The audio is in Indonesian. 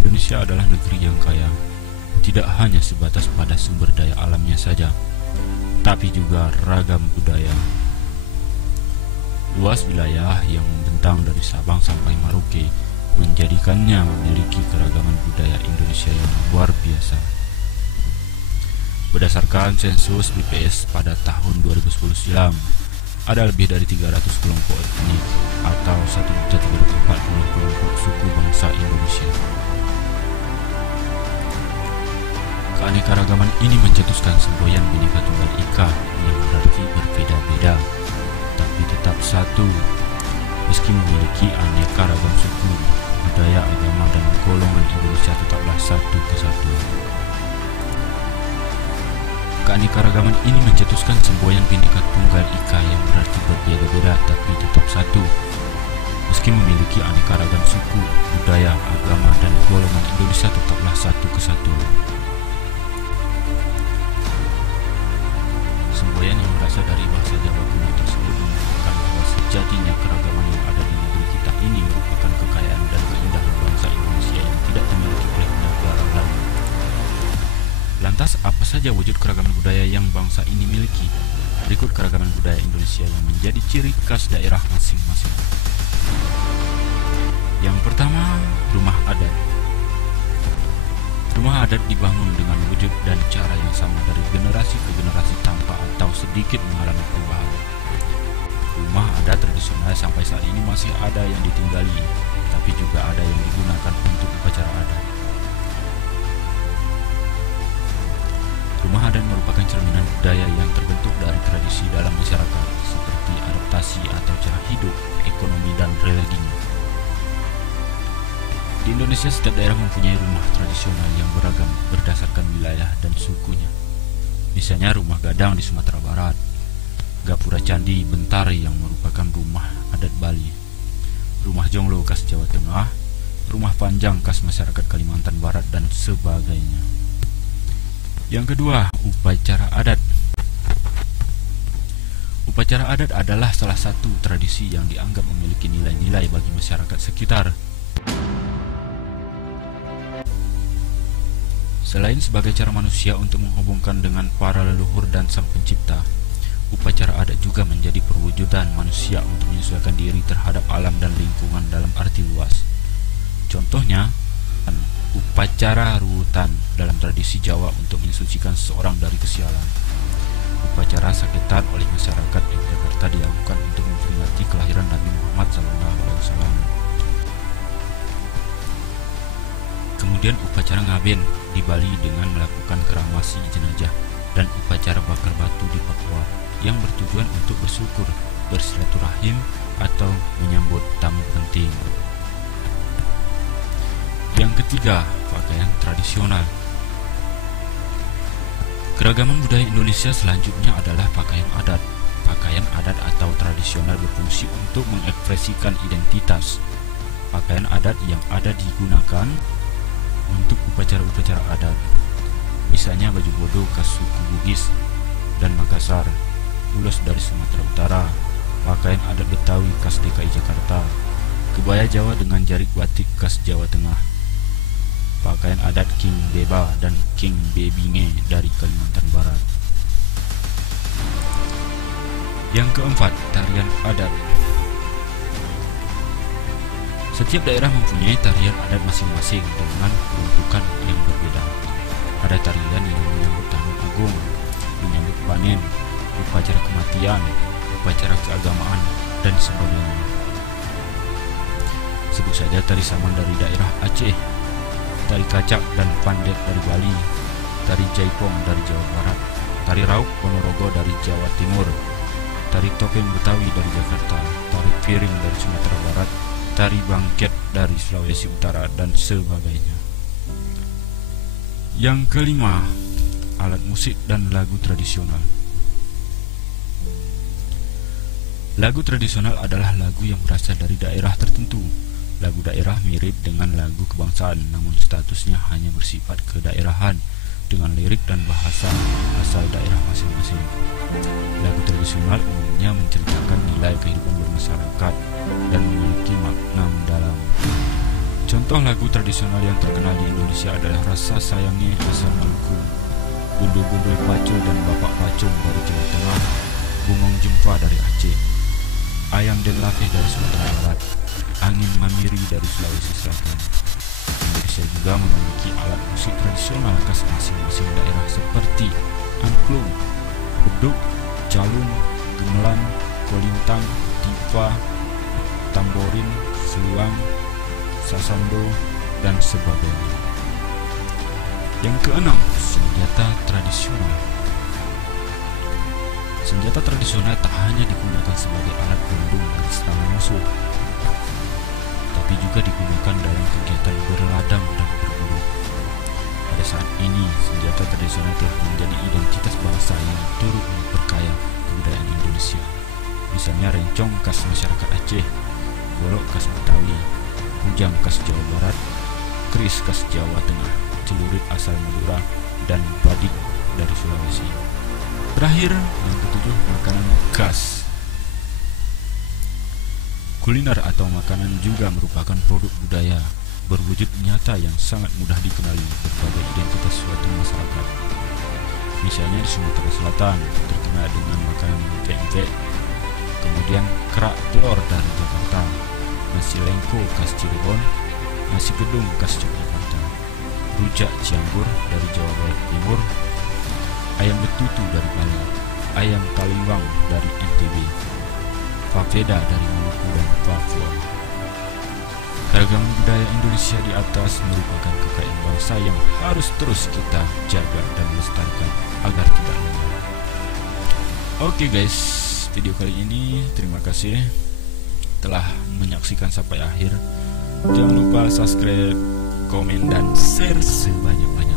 Indonesia adalah negeri yang kaya, tidak hanya sebatas pada sumber daya alamnya saja, tapi juga ragam budaya. Luas wilayah yang membentang dari Sabang sampai Merauke menjadikannya memiliki keragaman budaya Indonesia yang luar biasa. Berdasarkan sensus BPS pada tahun 2010 silam, ada lebih dari 300 kelompok etnik atau 1.340 kelompok suku bangsa Indonesia. Keanekaragaman ini mencetuskan semboyan Bhinneka Tunggal Ika yang berarti berbeda-beda, tapi tetap satu. Meski memiliki aneka ragam suku, budaya, agama, dan golongan, Indonesia tetaplah satu kesatuan. Keanekaragaman ini mencetuskan semboyan Bhinneka Tunggal Ika yang berarti berbeda-beda tapi tetap satu. Meski memiliki aneka ragam suku, budaya, agama, dan golongan, Indonesia tetaplah satu kesatuan. Semboyan yang berasal dari bahasa Jawa kuno tersebut menunjukkan bahwa sejatinya keragaman yang ada di negeri kita ini merupakan kekayaan dan keindahan bangsa Indonesia yang tidak dimiliki oleh negara lain. Lantas, apa saja wujud keragaman budaya yang bangsa ini miliki? Berikut keragaman budaya Indonesia yang menjadi ciri khas daerah masing-masing. Yang pertama, rumah adat. Rumah adat dibangun dengan wujud dan cara yang sama dari generasi ke generasi tanpa atau sedikit mengalami perubahan. Rumah adat tradisional sampai saat ini masih ada yang ditinggali, tapi juga ada yang digunakan untuk upacara adat. Rumah adat merupakan cerminan budaya yang terbentuk dari tradisi dalam masyarakat, seperti adaptasi atau cara hidup, ekonomi, dan religinya. Di Indonesia, setiap daerah mempunyai rumah tradisional yang beragam berdasarkan wilayah dan sukunya. Misalnya rumah Gadang di Sumatera Barat, Gapura Candi Bentari yang merupakan rumah adat Bali, rumah Jonglo khas Jawa Tengah, rumah Panjang khas masyarakat Kalimantan Barat, dan sebagainya. Yang kedua, upacara adat. Upacara adat adalah salah satu tradisi yang dianggap memiliki nilai-nilai bagi masyarakat sekitar. Selain sebagai cara manusia untuk menghubungkan dengan para leluhur dan Sang Pencipta, upacara adat juga menjadi perwujudan manusia untuk menyesuaikan diri terhadap alam dan lingkungan dalam arti luas. Contohnya, upacara ruutan dalam tradisi Jawa untuk mensucikan seseorang dari kesialan. Upacara saketan oleh masyarakat Yogyakarta dilakukan untuk memperingati kelahiran Nabi Muhammad SAW. Kemudian upacara ngaben di Bali dengan melakukan keramasi jenazah, dan upacara bakar batu di Papua yang bertujuan untuk bersyukur, bersilaturahim, atau menyambut tamu penting. Yang ketiga, pakaian tradisional. Keragaman budaya Indonesia selanjutnya adalah pakaian adat. Pakaian adat atau tradisional berfungsi untuk mengekspresikan identitas. Pakaian adat yang ada digunakan untuk upacara-upacara adat, misalnya baju bodo khas suku Bugis dan Makassar, ulos dari Sumatera Utara, pakaian adat Betawi khas DKI Jakarta, kebaya Jawa dengan jarik batik khas Jawa Tengah, pakaian adat King Beba dan King Bebinge dari Kalimantan Barat. Yang keempat, tarian adat. Setiap daerah mempunyai tarian adat masing-masing dengan peruntukan yang berbeda. Ada tarian yang menyambut tamu agung, menyambut panen, upacara kematian, upacara keagamaan, dan sebagainya. Sebut saja tari saman dari daerah Aceh, tari kacak dan pandet dari Bali, tari jaipong dari Jawa Barat, tari rauk Ponorogo dari Jawa Timur, tari topeng Betawi dari Jakarta, tari piring dari Sumatera Barat, tari bangket dari Sulawesi Utara, dan sebagainya. Yang kelima, alat musik dan lagu tradisional. Lagu tradisional adalah lagu yang berasal dari daerah tertentu. Lagu daerah mirip dengan lagu kebangsaan, namun statusnya hanya bersifat kedaerahan dengan lirik dan bahasa asal daerah masing-masing. Lagu tradisional umumnya menceritakan nilai kehidupan bermasyarakat dan memiliki makna mendalam. Contoh Contoh lagu tradisional yang terkenal di Indonesia adalah Rasa Sayangnya asal Maluku, Gundul-Gundul Pacul dan Bapak Pacul dari Jawa Tengah, Bungong Jempa dari Aceh, Ayam Den Latih dari Sumatera Barat, Angin Mamiri dari Sulawesi Selatan. Indonesia juga memiliki alat musik tradisional khas masing-masing daerah seperti angklung, beduk, calung, gamelan, kolintang, tipa, tamborin, seluang, sasando, dan sebagainya. Yang keenam, senjata tradisional. Senjata tradisional tak hanya digunakan sebagai alat pelindung dari serangan musuh, tapi juga digunakan dalam kegiatan berladang dan berburu. Pada saat ini, senjata tradisional telah menjadi identitas bangsa yang turut memperkaya kebudayaan Indonesia. Misalnya rencong khas masyarakat Aceh, golok khas Betawi, kujang khas Jawa Barat, keris khas Jawa Tengah, celurit asal Madura, dan badik dari Sulawesi. Terakhir, yang ketujuh, makanan khas. Kuliner atau makanan juga merupakan produk budaya berwujud nyata yang sangat mudah dikenali berbagai identitas suatu masyarakat. Misalnya di Sumatera Selatan terkenal dengan makanan pempek, kemudian kerak telur dari Jakarta, nasi lengko khas Cirebon, nasi gedung khas Yogyakarta, rujak Cianjur dari Jawa Barat Timur, ayam betutu dari Bali, ayam taliwang dari NTB, papeda dari Maluku dan Papua. Keragaman budaya Indonesia di atas merupakan kekayaan bangsa yang harus terus kita jaga dan lestarikan agar tidak luntur. Oke guys, video kali ini terima kasih telah menyaksikan sampai akhir. Jangan lupa subscribe, komen, dan share sebanyak-banyaknya.